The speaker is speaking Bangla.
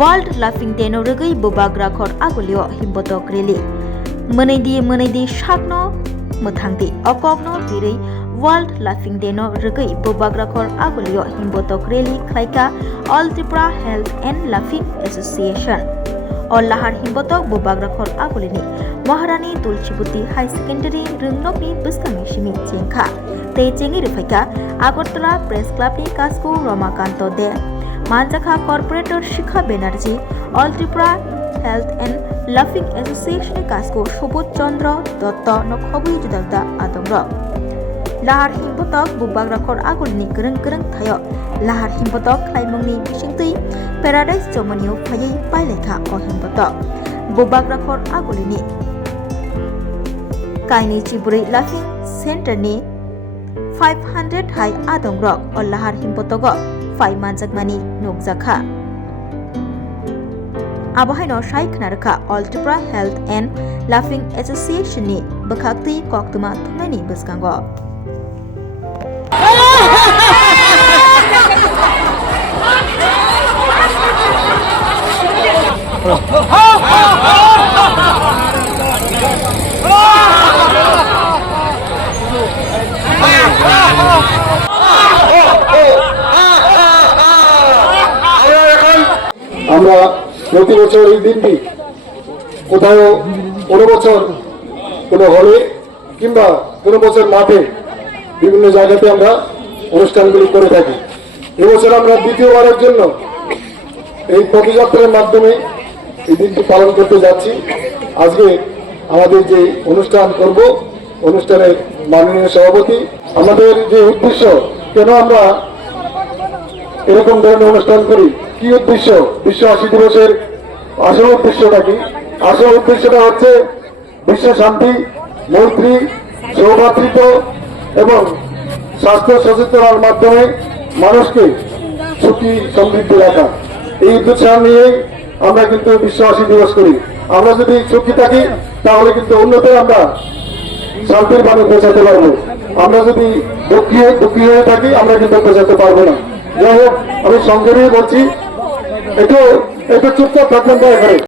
World Laughing Day no rugui bubagra khor agulio himbotok reli. Menaidi shakno muthangdi okokno birei World Laughing Day no rugui bubagra khor agulio himbotok reli khlaika All Tripura Health and Laughing Association. All lahar himbotok bubagra khor agulini Maharani Tulsibuti High Secondary Rungnokni Buskami Shimi Chengkha. Tei chengi rufaika Agartala Press Club ni Kasku Ramakanto De. Manjakha Corporator Shikha Banerjee, All Tripura Health and Laughing Association Kasko Shobot Chandra Dotto Nokhobi Judalda Adamro. Lahar himbotok bubagra khor agulni gereng thayo. Lahar himbotok khlaimungni bisingtui Paradise Jomaniu phayai pailekha o himbotok. Bubagra khor agulini Kaini Chiburi Laughing Center ni 500 high adongrok o lahar himbotogo 5 manjakmani nukjakha. Abohaino shai khnarkha All Tripura Health and Laughing Association ni bakhakti koktuma thunani biskango. আমরা প্রতি বছর এই দিনটি কোথাও কোনো বছর কোনো হলে কিংবা কোনো বছর মাঠে বিভিন্ন জায়গাতে আমরা অনুষ্ঠানগুলি করে থাকি। এবছর আমরা দ্বিতীয়বারের জন্য এই পদযাত্রার মাধ্যমে এই দিনটি পালন করতে যাচ্ছি। আজকে আমাদের যে অনুষ্ঠান করব, অনুষ্ঠানের মাননীয় সভাপতি, আমাদের যে উদ্দেশ্য, কেন আমরা এরকম ধরনের অনুষ্ঠান করি, কি উদ্দেশ্য, বিশ্ব হাসি দিবসের আসল উদ্দেশ্যটা কি? আসল উদ্দেশ্যটা হচ্ছে বিশ্ব শান্তি, মৈত্রী, সৌভ্রাতৃত্ব এবং স্বাস্থ্য সচেতনার মাধ্যমে মানুষকে সুখী সমৃদ্ধি রাখা। এই উদ্দেশ্য নিয়ে আমরা কিন্তু বিশ্ব হাসি দিবস করি। আমরা যদি সুখী থাকি তাহলে কিন্তু উন্নতি আমরা শান্তির বাণী পৌঁছাতে পারবো। আমরা যদি দুঃখী হয়ে থাকি আমরা কিন্তু পৌঁছাতে পারবো না। যাই হোক, আমি সংক্ষেপে বলছি, একটু চুপচাপ থাকবেন দয়া করে।